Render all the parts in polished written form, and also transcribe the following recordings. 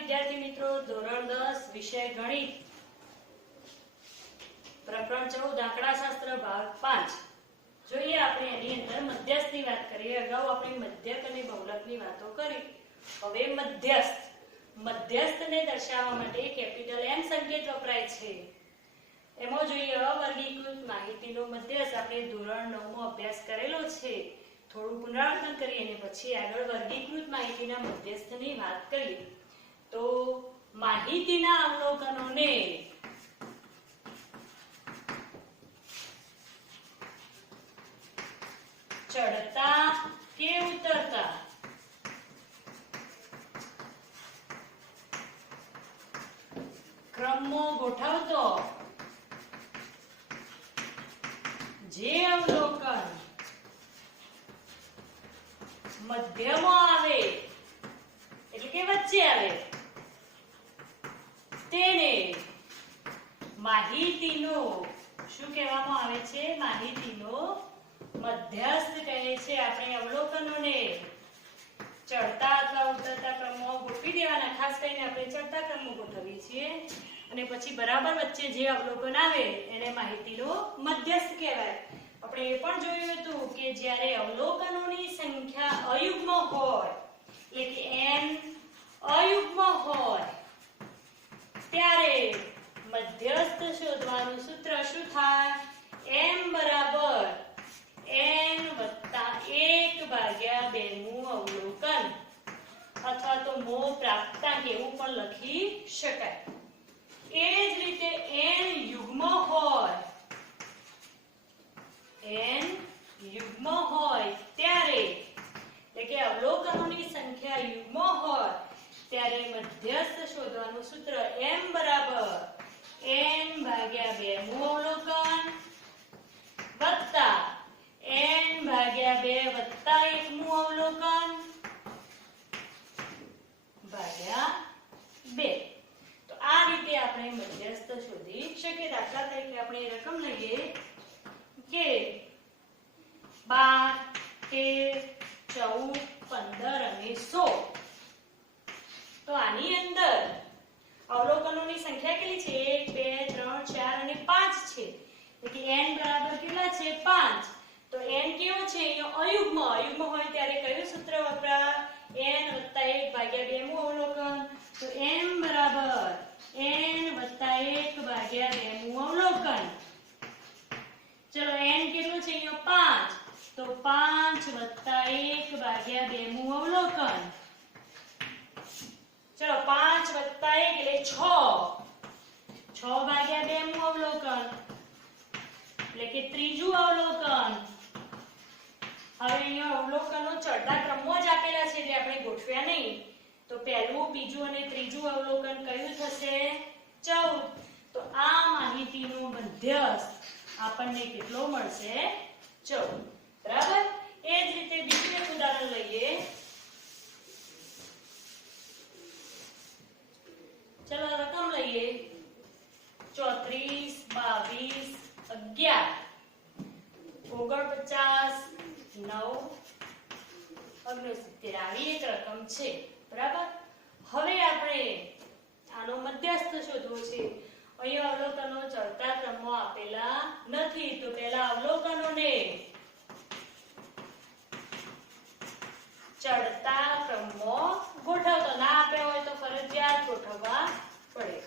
વિદ્યાર્થી મિત્રો, ધોરણ 10 વિષય ગણિત, પ્રકરણ 14 આંકડાશાસ્ત્ર ભાગ 5 જોઈએ આપણે એની અંદર મધ્યસ્થની વાત કરીએ। અગાઉ આપણે મધ્યક અને બહુલકની વાતો કરી। હવે મધ્યસ્થને દર્શાવવા માટે કેપિટલ M સંકેત વપરાય છે। એમાં જોઈએ અવર્ગીકૃત માહિતીનો મધ્યસ્થ આપણે ધોરણ 9 માં અભ્યાસ કરેલો છે। થોડું પુનરાવર્તન કરીએ અને પછી આગળ વર્ગીકૃત માહિતીના મધ્યસ્થની વાત કરીએ। તો માહિતીના અવલોકનોને ચડતા કે ઉતરતા ક્રમમાં ગોઠવતો જે અવલોકન મધ્યમાં આવે એટલે કે વચ્ચે આવે તેને માહિતીનો શું કહેવામાં આવે છે? માહિતીનો મધ્યસ્થ કહે છે। આપણે અવલોકનોને ચડતા અથવા ઉતરતા ક્રમમાં ગોઠવી દેવાના। ખાસ કરીને આપણે ચડતા ક્રમમાં ગોઠવીએ છીએ અને પછી બરાબર વચ્ચે જે અવલોકન આવે એને માહિતીનો મધ્યસ્થ કહેવાય। આપણે એ પણ જોયું હતું કે જ્યારે અવલોકનોની સંખ્યા અયુગ્મ હોય એટલે કે n અયુગ્મ હોય ત્યારે મધ્યસ્થ શોધવાનું સૂત્ર શું થાય? m બરાબર n વત્તા 1 ભાગ્યા 2 નું અવલોકન અથવા તો મો પ્રાપ્તાંક એવું પણ લખી શકાય। એ જ રીતે n યુગ્મ હોય ત્યારે એટલે કે અવલોકનોની સંખ્યા યુગ્મ હોય ત્યારે મધ્યસ્થ શોધવાનું સૂત્ર m બરાબર n ભાગ્યા 2 નું અવલોકન વત્તા n ભાગ્યા 2 વત્તા 1 નું અવલોકન ભાગ્યા 2। તો આ રીતે આપણે મધ્યસ્થ શોધી શકીએ। દાખલા તરીકે આપણે રકમ લઈએ કે 12, 13, 14, 15 અને 16। તો આની અંદર અવલોકનોની સંખ્યા કેટલી છે? 1, 2, 3, 4 અને 5 છે। એટલે n બરાબર કેટલા છે? 5। તો n કેવો છે? અહીંયા અયુગ્મ હોય ત્યારે કયું સૂત્ર વપરાય? n + 1 ભાગ્યા 2 નું અવલોકન। તો m બરાબર n + 1 ભાગ્યા 2 નું અવલોકન। ચલો n કેટલું છે? અહીંયા 5। તો 5 + 1 ભાગ્યા 2 નું અવલોકન। ચલો 5 + 1 એટલે 6 ભાગ્યા 2 નું અવલોકન એટલે કે ત્રીજું અવલોકન। હવે અહીંયા અવલોકનો ચડતા ક્રમમાં જ આપેલા છે એટલે આપણે ગોઠવ્યા નહીં। તો પહેલું, બીજું અને ત્રીજું અવલોકન કયું થશે? 14। તો આ માહિતીનો મધ્યસ્થ આપણને કેટલો મળશે? 14। બરાબર? એ જ રીતે બીજું એક ઉદાહરણ લઈએ। ચલો રકમ લઈએ 34, 22, 11, 49, 9, 69 આવી એક રકમ છે। બરાબર? હવે આપણે આનો મધ્યસ્થ શોધવો છે। અહીંયા અવલોકનો ચડતા ક્રમમાં આપેલા નથી તો પહેલા અવલોકનોને ચડતા ક્રમમાં ગોઠવતો, ના આપ્યા હોય તો ફરજિયાત ગોઠવવા પડે।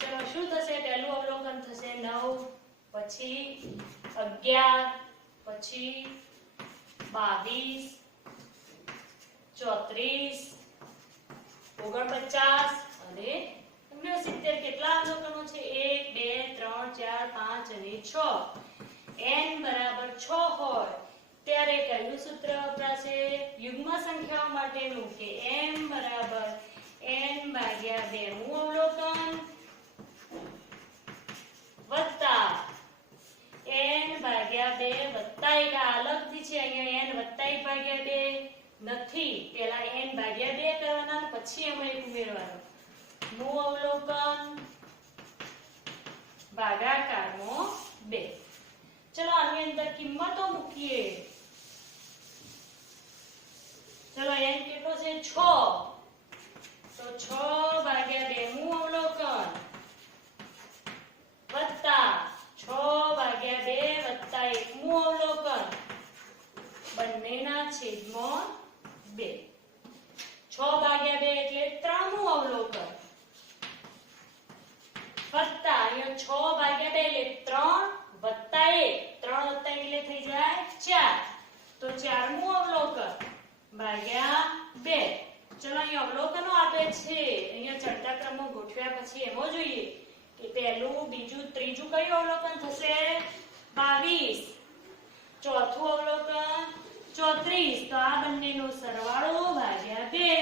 ચલો શું થશે? પહેલું અવલોકન થશે 9, પછી 11, પછી 22, 34, 49 અને 69। કેટલા અવલોકનો છે? 1, 2, 3, 4, 5 અને 6। n બરાબર 6 હોય ત્યારે કયું સૂત્ર વપરાશે? યુગ્મ સંખ્યાઓ માટેનું કે m બરાબર n ભાગ્યા 2 નું અવલોકન વત્તા n ભાગ્યા 2 વત્તા 1 આ અલગથી છે। અહીંયા n વત્તા 1 ભાગ્યા 2 નથી, પહેલા n ભાગ્યા 2 કરવાના પછી એમાં 1 ઉમેરવાનું નું અવલોકન ભાગાકારમાં 2। ચલો આની અંદર કિંમતો મૂકીએ। ચલો n કેટલો છે? 6। ચલો અહીંયા અવલોકનો આપે છે, અહીંયા ચડતા ક્રમો ગોઠવ્યા પછી એમાં જોઈએ કે પહેલું, બીજું, ત્રીજું કયું અવલોકન થશે? 22. ચોથું અવલોકન 34. તો આ બંનેનો સરવાળો ભાગ્યા 2.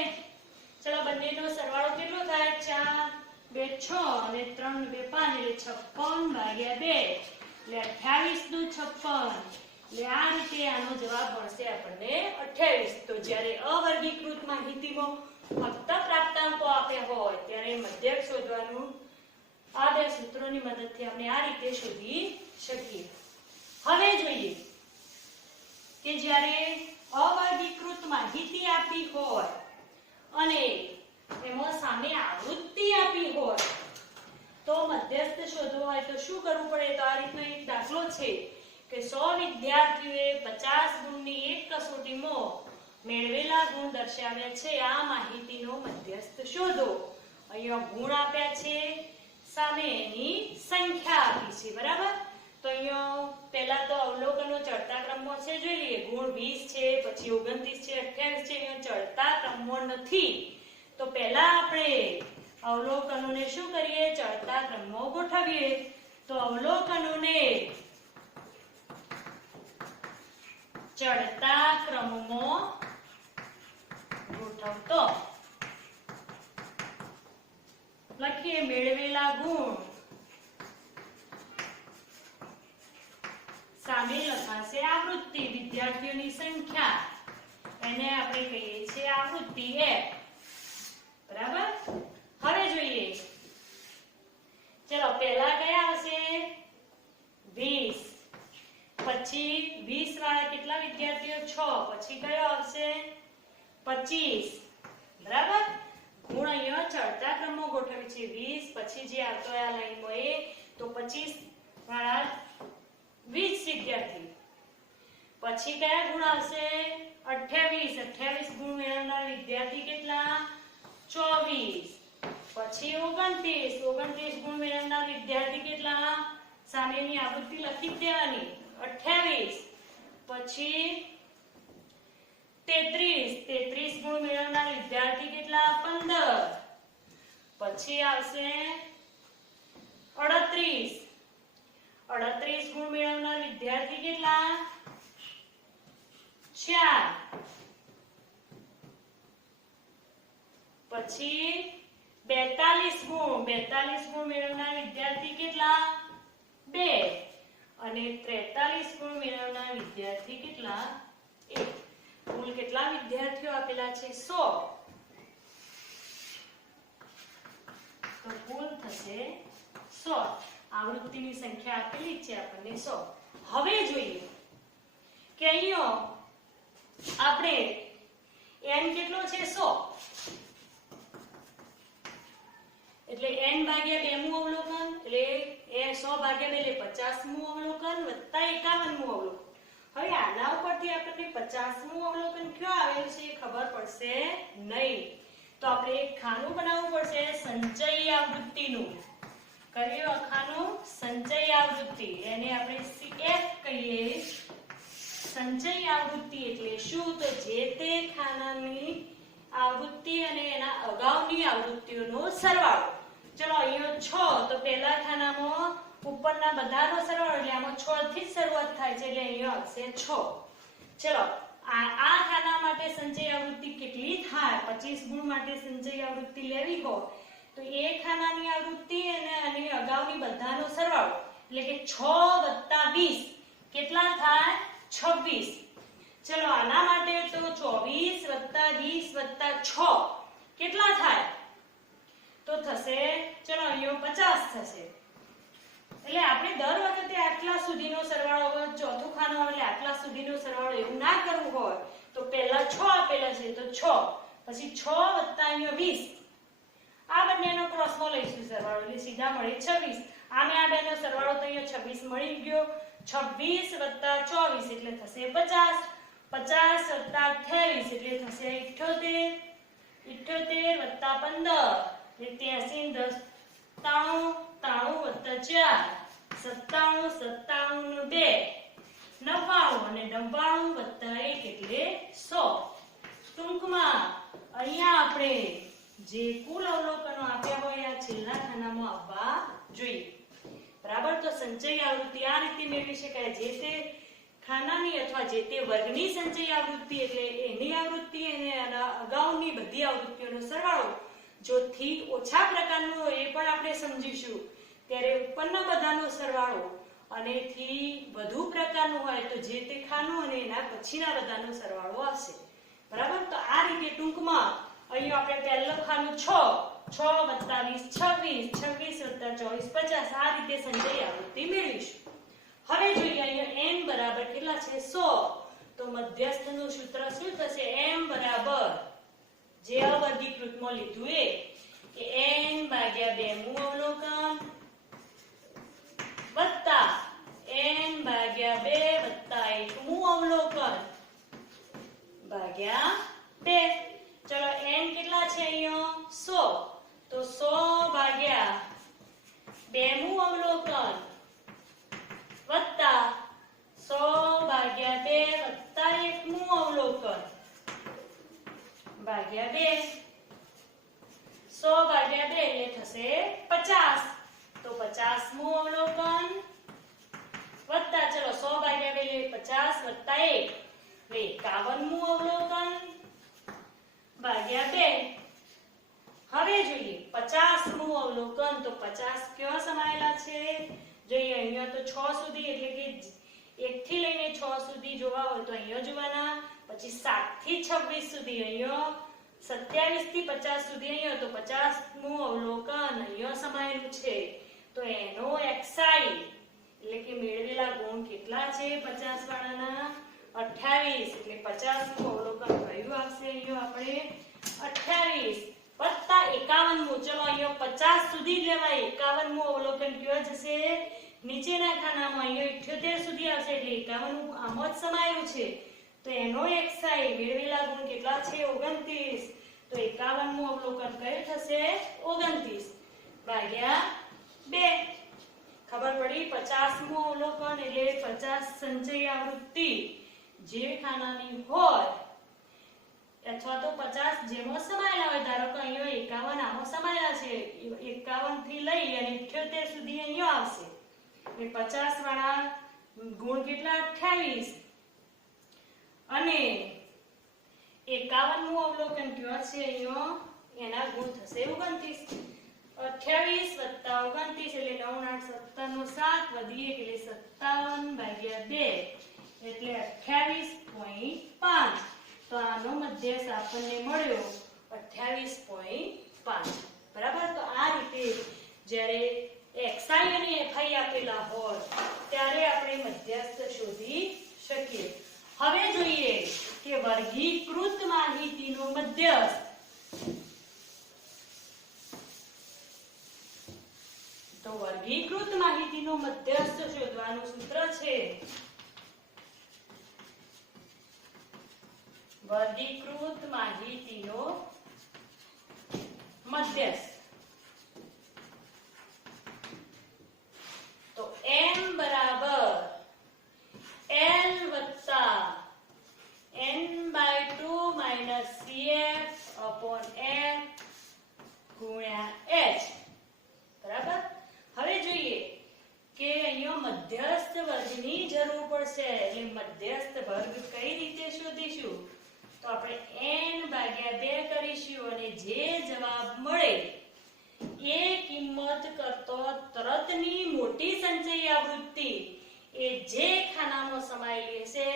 ચલો બંનેનો સરવાળો કેટલો થાય? 4 2 6 અને 3 2 5 એટલે 56 ભાગ્યા 2 એટલે 28 દુ 56. એટલે આ રીતે આનો જવાબ મળશે આપણને 28. તો જ્યારે અવર્ગીકૃત માહિતીમાં ફક્ત પ્રાપ્તાંકો આપ્યા હોય ત્યારે મધ્યક શોધવાનું આ બે સૂત્રોની મદદથી આપણે આ રીતે શોધી શકીએ. હવે જોઈએ કે જ્યારે અવર્ગીકૃત માહિતી આપી હોય અને એમાં સામે આવૃત્તિ આપી હોય તો મધ્યસ્થ શોધવો હોય તો શું કરવું પડે? તો આ રીતનો એક દાખલો છે કે 100 વિદ્યાર્થીઓએ 50 ગુણની એક કસોટીમાં મેળવેલા ગુણ દર્શાવ્યા છે. આ માહિતીનો મધ્યસ્થ શોધો. અહીંયા ગુણ આપ્યા છે, સામે એની સંખ્યા આપી છે. બરાબર? તો અહીંયા પહેલા તો અવલોકનો ચડતા ક્રમમાં છે, જોઈ લઈએ. ગુણ 20 છે, પછી 29 છે, 28 છે. અહીંયા ચડતા ક્રમમાં નથી. તો પહેલા આપણે અવલોકનોને શું કરીએ? ચડતા ક્રમમાં ગોઠવીએ. તો અવલોકનોને ચડતા ક્રમમાં ગોઠવતો લખીએ મેળવેલા ગુણ, સામે લખાશે આવૃત્તિ, વિદ્યાર્થીઓની સંખ્યા, એને આપણે કહીએ છીએ આવૃત્તિ F. બરાબર? હવે જોઈએ, ચલો પહેલા કયા આવશે? 20. પછી 20 વાળા કેટલા વિદ્યાર્થીઓ? 6. પછી કયો આવશે? 25. બરાબર? ગુણ અહીંયા ચડતા ક્રમમાં ગોઠવી છે. 20 પછી જે આવતો આ લાઈનમાં એ તો 25 વાળા 20 વિદ્યાર્થી. પછી કયા ગુણ આવશે? 28. 28 ગુણ મેળવનાર વિદ્યાર્થી કેટલા? 24. પછી 29. 29 ગુણ મેળવનાર વિદ્યાર્થી કેટલા? સામેની આવૃત્તિ લખી દેવાની 28. પછી 33. 33 ગુણ મેળવનાર વિદ્યાર્થી કેટલા? 15. પછી આવશે 38. 38 ગુણ મેળવનાર વિદ્યાર્થી કેટલા? 4. પછી 42 ગુણ મેળવનાર વિદ્યાર્થી કેટલા? 2. અને 43 ગુણ મેળવનાર વિદ્યાર્થી કેટલા? 1. કુલ કેટલા વિદ્યાર્થીઓ આપેલા છે? 100. તો કુલ થશે 100. આવૃત્તિની સંખ્યા આપેલી છે આપણને 100. હવે જોઈએ કે અહીંયા આપણે n કેટલો છે? 100. એટલે n ભાગ્યા 2 મું અવલોકન એટલે 100 ભાગ્યા 2 એટલે 50 મું અવલોકન વત્તા 51 મું અવલોકન. હવે આના ઉપરથી આપણને 50 મું અવલોકન કયો આવેલું છે ખબર પડશે નહીં. તો આપણે એક ખાનું બનાવવું પડશે સંચય આવૃત્તિનું. કયું ખાનું? સંચય આવૃત્તિ. એને આપણે CF કહીએ. સંચય આવૃત્તિ એટલે શું? તો જે તે ખાનાની આવૃત્તિ અને એના અગાઉની આવૃત્તિઓનો સરવાળો. ચલો અહીંયા 6 તો પહેલા ખાનામાં ઉપરના બધાનો સરવાળો એટલે આમાં 6 થી જ શરૂઆત થાય છે એટલે અહીંયા આવશે 6. ચલો આ ખાના માટે સંચય આવૃત્તિ કેટલી થાય? 25 ગુણ માટે સંચય આવૃત્તિ લેવી હોય તો એ ખાનાની આવૃત્તિ અને આની અગાઉની બધાનો સરવાળો એટલે કે 6 + 20 કેટલા થાય? 26. ચલો આના માટે તો 24 + 20 + 6 કેટલા થાય? તો થશે ચલો અહીંયા 50 થશે. એટલે આપણે દર વખતે આટલા સુધીનો સરવાળો હોય, ચોથું ખાનું આવે એટલે આટલા સુધીનો સરવાળો એવું ના કરવું હોય તો પહેલા 6 આપેલા છે તો 6, પછી 6 + અહીંયા 20 આ બંનેનો ક્રોસમાં લઈશું સરવાળો એટલે સીધા મળે 26. આમે આ બેનો સરવાળો તો અહીંયા 26 મળી ગયો. 26 + 24 એટલે થશે 50. 50 + 28 એટલે થશે 78. 78 + 15 એટલે 83 10 93 93 + 4 97 97 ને 2 99 અને 99 + 1 એટલે 100. ટૂંકમાં અહીંયા આપણે આપણે જે કુલ અવલોકનો આપ્યા હોય આ છેલ્લા ખાનામાં આવવા જોઈએ. બરાબર. તો સંચય આવૃત્તિ આ રીતે મેળવી શકાય. જે તે ખાનાની અથવા જે તે વર્ગની સંચય આવૃત્તિ એટલે એની આવૃત્તિ અને અગાઉની બધી આવૃત્તિઓનો સરવાળો જો થી ઓછા પ્રકારનું હોય એ પણ આપણે સમજીશું. ત્યારે ઉપરના બધાનો સરવાળો અને થી વધુ પ્રકારનું હોય તો જે તે ખાનું અને એના પછીના બધાનો સરવાળો આવશે. બરાબર. તો આ રીતે ટૂંકમાં અહીં આપણે પહેલું ખાનું 6 6 + 20 26 26 + 24 50 આ રીતે સંચય આવૃત્તિ મેળવીશું. હવે જોઈએ અહીંયા n બરાબર કેટલા છે 100 તો મધ્યસ્થનું સૂત્ર શું થશે m બરાબર જે અવર્ગીકૃતમાં લીધું એ કે n ભાગ્યા 2 મું અવલોકન વત્તા n ભાગ્યા 2 વત્તા 1 મું અવલોકન ભાગ્યા 2. ચલો n કેટલા છે અહીંયા 100 તો 100 ભાગ્યા 2 મું અવલોકન વત્તા 100 ભાગ્યા 2 વત્તા 1 મું અવલોકન ભાગ્યા 2. 100 ભાગ્યા 2 એટલે થશે 50 તો 50 મું અવલોકન વત્તા ચલો 100 ભાગ્યા 2 એટલે 50 વત્તા 1 એટલે 51 મું અવલોકન ભાગ્યા 2. હવે જોઈએ 50 મું અવલોકન તો 50 કયો સમાયેલા છે જોઈએ અહીંયા તો 6 સુધી એટલે કે 1 થી લઈને 6 સુધી જોવા હોય તો અહીંયા જોવાના. પછી 7 થી 26 સુધી અહીંયા 27 થી 50 સુધી અહીંયા તો 50 મું અવલોકન અહીંયા સમાયેલું છે. તો એનો xi એટલે કે મેળવેલા ગુણ કેટલા છે 50 વાળાના 28 એટલે 50 મું અવલોકન કયું આવશે અહીંયા આપણે 28 વત્તા 51 મું. ચલો અહીંયા 50 સુધી લેવાય 51 મું અવલોકન કયો જશે નીચેના ખાનામાં અહીંયા 78 સુધી આવશે એટલે 51 મું આમ જ સમાયેલું છે. તો એનો xi મેળવેલા ગુણ કેટલા છે 29 તો 51 મું અવલોકન કયું થશે 29 ભાગ્યા 2. ખબર પડી 50 મું અવલોકન એટલે 50 સંચય આવૃત્તિ જે ખાનાની હોય અથવા તો 50 જેમાં સમાયેલા હોય. ધારો કે અહીંયા 51 આમાં સમાયેલા છે 51 થી લઈ અને 78 સુધી અહીંયા આવશે એટલે 50 વાળા ગુણ કેટલા 28 અને 51 મું અવલોકન કયો છે અહીંયા એના ગુણ થશે 29. 28 વત્તા 29 એટલે 9 8 17 નો 7 વધી 1 એટલે 57 ભાગ્યા 2 એટલે 28.5. તો આનો મધ્યસ્થ આપણને મળ્યો 28.5. બરાબર. તો આ રીતે જ્યારે xi અને fi આપેલા હોય ત્યારે આપણે મધ્યસ્થ શોધી શકીએ. હવે જોઈએ કે વર્ગીકૃત માહિતીનો મધ્યસ્થ. તો વર્ગીકૃત માહિતીનો મધ્યસ્થ શોધવાનું સૂત્ર છે વર્ગીકૃત માહિતીનો મધ્યસ્થ. તો m બરાબર l વત્તા n/2 - cf/f ગુણ્યા h. બરાબર. હવે જોઈએ કે અહીંયા મધ્યસ્થ વર્ગની જરૂર પડશે એટલે મધ્યસ્થ વર્ગ કઈ રીતે શોધીશું તો આપણે n/2 કરીશું અને જે જવાબ મળે એ કિંમત કરતો તરતની મોટી સંચય આવૃત્તિ એ જે ખાનામાં સમાયેલી હશે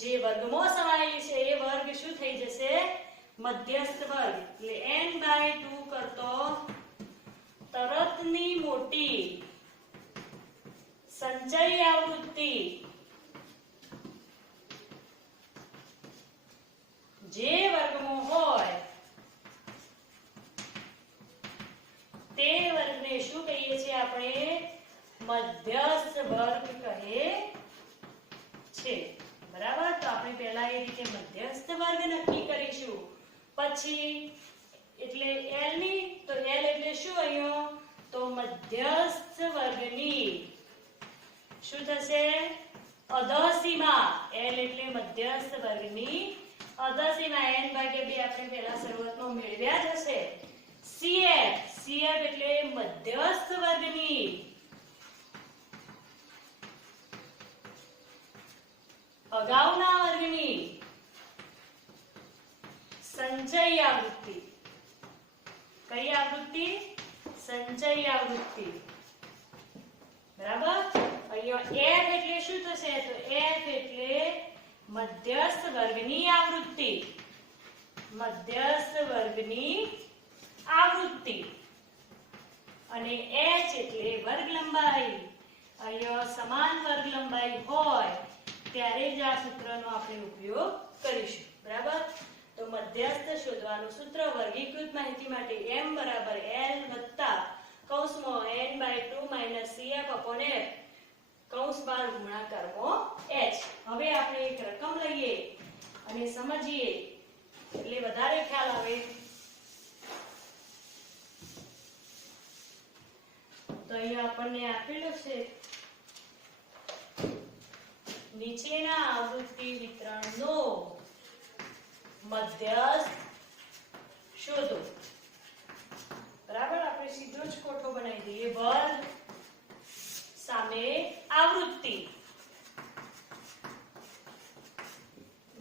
જે વર્ગમાં સમાયેલી છે એ વર્ગ શું થઈ જશે મધ્યસ્થ વર્ગ. એટલે n/2 કરતો તરતની મોટી સંચય આવૃત્તિ જે વર્ગમાં હોય તે વર્ગને શું કહીએ છીએ આપણે મધ્યસ્થ વર્ગ કહે છે. બરાબર. તો આપણે પહેલા એ રીતે મધ્યસ્થ વર્ગ નક્કી કરીશું. પછી એટલે l ની તો l એટલે શું અહીંયા તો મધ્યસ્થ વર્ગની શું થશે અધસીમા. l એટલે મધ્યસ્થ વર્ગની અધસીમા n/2 આપણે પહેલા શરૂઆતમાં મેળવી વ્યાજ હશે. CF એટલે મધ્યસ્થ વર્ગની અગાઉના વર્ગની સંચય આવૃત્તિ. કઈ આવૃત્તિ? સંચય આવૃત્તિ. બરાબર. અહીંયા F એટલે શું થશે? તો F એટલે મધ્યસ્થ વર્ગની આવૃત્તિ. મધ્યસ્થ વર્ગની આવૃત્તિ. અને H એટલે વર્ગ લંબાઈ. અહીંયા સમાન વર્ગ લંબાઈ હોય ત્યારે જ આ સૂત્રનો આપણે ઉપયોગ કરીશું. બરાબર. તો મધ્યસ્થ શોધવાનું સૂત્ર વર્ગીકૃત માહિતી માટે m બરાબર l વત્તા કૌંસમાં n/2 - CF/F કૌંસ બાર ગુણાકારમાં h. હવે આપણે એક રકમ લઈએ અને સમજીએ એટલે વધારે ખ્યાલ આવે. તો અહીંયા આપણને આપેલું છે નીચેના આવૃત્તિ વિતરણનો મધ્યસ્થ શોધો. બરાબર. આપણે સીધો જ કોઠો બનાવી દઈએ. વર્ગ સામે આવૃત્તિ.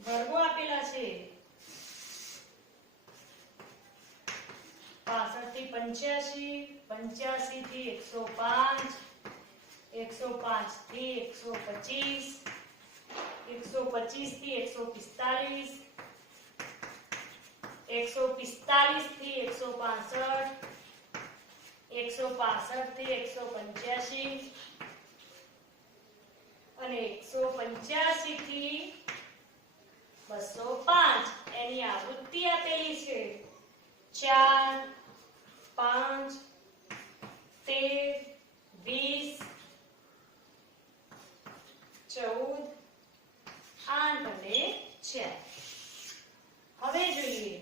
વર્ગો આપેલા છે 65 થી 85, 85 થી 105, 105 થી 125, 125 થી 145, 145 થી 165, 165 થી 185 અને 185 થી 205 એની આવૃત્તિ આપેલી છે. 4, 5, 13, 20, 14, 8 અને 4. હવે જોઈએ.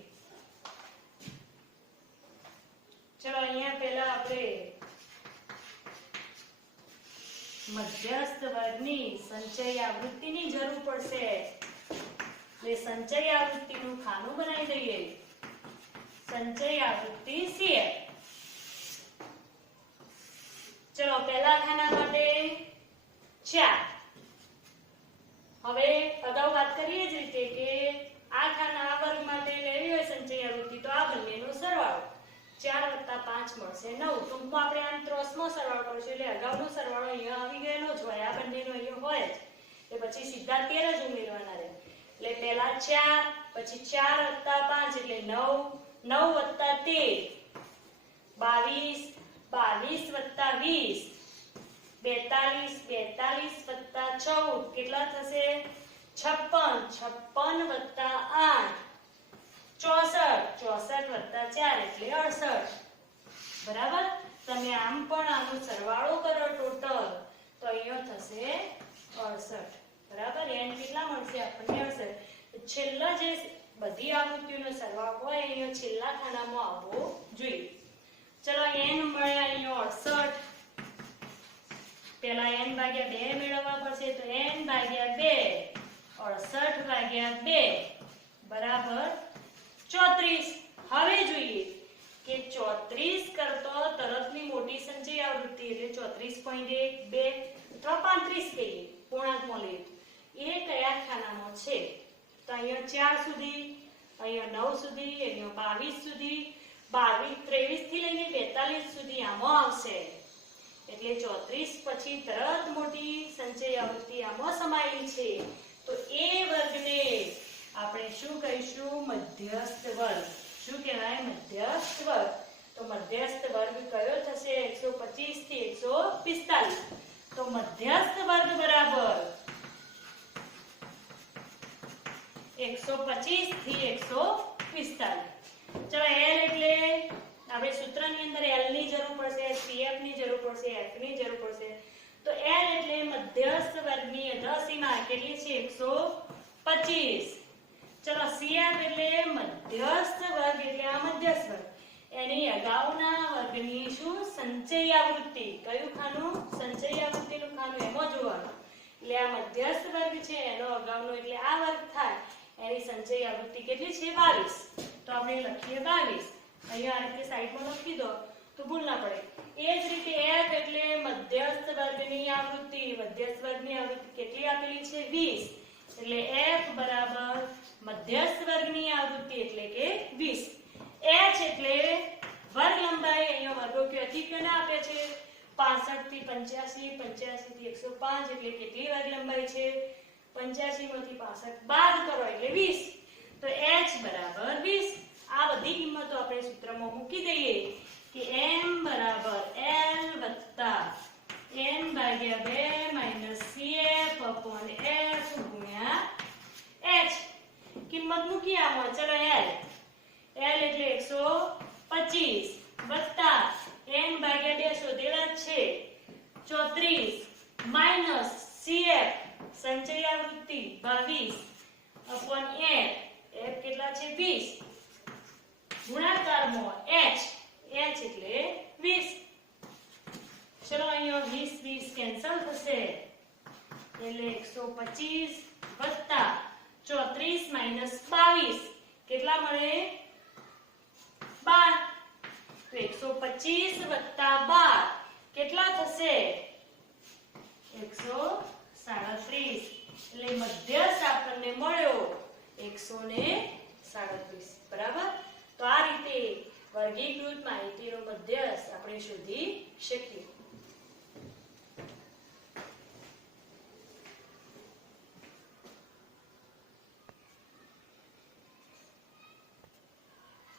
ચલો અહીંયા પહેલા આપણે મધ્યસ્થ વર્ગની સંચય આવૃત્તિની જરૂર પડશે. એટલે સંચય આવૃત્તિનું ખાનું બનાવી દઈએ. સંચય આવૃત્તિ CF. ચલો પહેલા ખાના માટે 4. હવે અગાઉ વાત કરીએ જ રીતે કે આ ખાના આ વર્ગ માટે લેવી હોય સંચય આવૃત્તિ તો આ બંનેનો સરવાળો 4 + 5 મળશે 9. ટૂંકમાં આપણે આમ ત્રોસમાં સરવાળો કરીશું એટલે અગાઉનો સરવાળો અહીંયા આવી ગયેલો જ હોય. આ બંનેનો અહીંયા હોય જ એટલે પછી સીધા 13 જ ઉમેરવાના રહે. એટલે પહેલા 4, પછી 4 + 5 એટલે 9, 9 + 13 22, 22 + 20 42, 42 + 14 કેટલા થશે? 56, 56 + 8 64, 64 + 4 એટલે 68. બરાબર. તમે આમ પણ આનો સરવાળો કરો ટોટલ તો અહીંયા થશે 68. બરાબર. n કેટલા મળશે આપણને? 68. છેલ્લા જે બધી આવૃત્તિઓનો સરવાળો હોય અહીંયા છેલ્લા ખાનામાં આવવો જોઈએ. ચલો n મળ્યા અહીંયા 68. પહેલા n ભાગ્યા 2 મેળવવા પડશે તો n ભાગ્યા 2 68 ભાગ્યા 2 બરાબર 34. હવે જોઈએ કે 34 કરતો તરતની મોટી સંચય આવૃત્તિ એટલે 34.1, 2 અથવા 35 કહીએ પૂર્ણાંકમાં લઈએ એ કયા ખાનામાં છે? તો અહીંયા 4 સુધી, અહીંયા 9 સુધી, અહીંયા 22 સુધી, 23 થી લઈને 42 સુધી આમાં આવશે. એટલે 34 પછી તરત મોટી સંચય આવૃત્તિ આમાં સમાયેલી છે. તો એ વર્ગને આપણે શું કહીશું? મધ્યસ્થ વર્ગ. શું કહેવાય? મધ્યસ્થ વર્ગ. તો મધ્યસ્થ વર્ગ કયો થશે? 125 થી 145. તો મધ્યસ્થ વર્ગ બરાબર 125 થી 145. ચલો L એટલે આપણે સૂત્રની અંદર L ની જરૂર પડશે, CF ની જરૂર પડશે, F ની જરૂર પડશે. તો L એટલે મધ્યસ્થ વર્ગની અધસીમા કેટલી છે? 125. ચલો CF એટલે મધ્યસ્થ વર્ગ એટલે આ મધ્યસ્થ વર્ગ એની અગાઉના વર્ગની શું? સંચય આવૃત્તિ. કયું ખાનું? સંચય આવૃત્તિનું ખાનું એમાં જોવાનું. એટલે આ મધ્યસ્થ વર્ગ છે એનો અગાઉનો એટલે આ વર્ગ થાય એની સંચય આવૃત્તિ કેટલી છે? 22. તો આપણે લખીએ 22. અહીંયા આ રીતે સાઈડમાં લખી દો તો ભૂલ ના પડે. એ જ રીતે f એટલે મધ્યસ્થ વર્ગની આવૃત્તિ. મધ્યસ્થ વર્ગની આવૃત્તિ કેટલી આપેલી છે? 20. એટલે f બરાબર મધ્યસ્થ વર્ગની આવૃત્તિ એટલે કે 20. h એટલે વર્ગ લંબાઈ. અહીંયા વર્ગો ક્યાંથી ક્યાંના આપ્યા છે? 65 થી 85, 85 થી 105 એટલે કેટલી વર્ગ લંબાઈ છે? 85 માંથી 65 બાદ કરો એટલે 20. તો h બરાબર 20. આ બધી કિંમતો આપણે સૂત્રમાં મૂકી દઈએ કે m બરાબર l વત્તા n ભાગ્યા 2 માઈનસ cf અપોન f ગુણ્યા h. કિંમત મૂકી આમાં. ચલો l એટલે 125 વત્તા n ભાગ્યા 2 શોધેલા જ છે 34 માઈનસ cf સંચય આવૃત્તિ 22 અપોન f. f કેટલા છે? 20 ગુણાકારમાં h. h એટલે 20. ચલો અહીંયા 20 20 કેન્સલ થશે એટલે 125 વત્તા 34 માઈનસ 22 કેટલા મળે? 12. તો 125 વત્તા 12 કેટલા થશે? 137. એટલે મધ્યસ્થ આપણને મળ્યો 137. બરાબર. તો આ રીતે વર્ગીકૃત માહિતીનો મધ્યસ્થ આપણે શોધી શકીએ.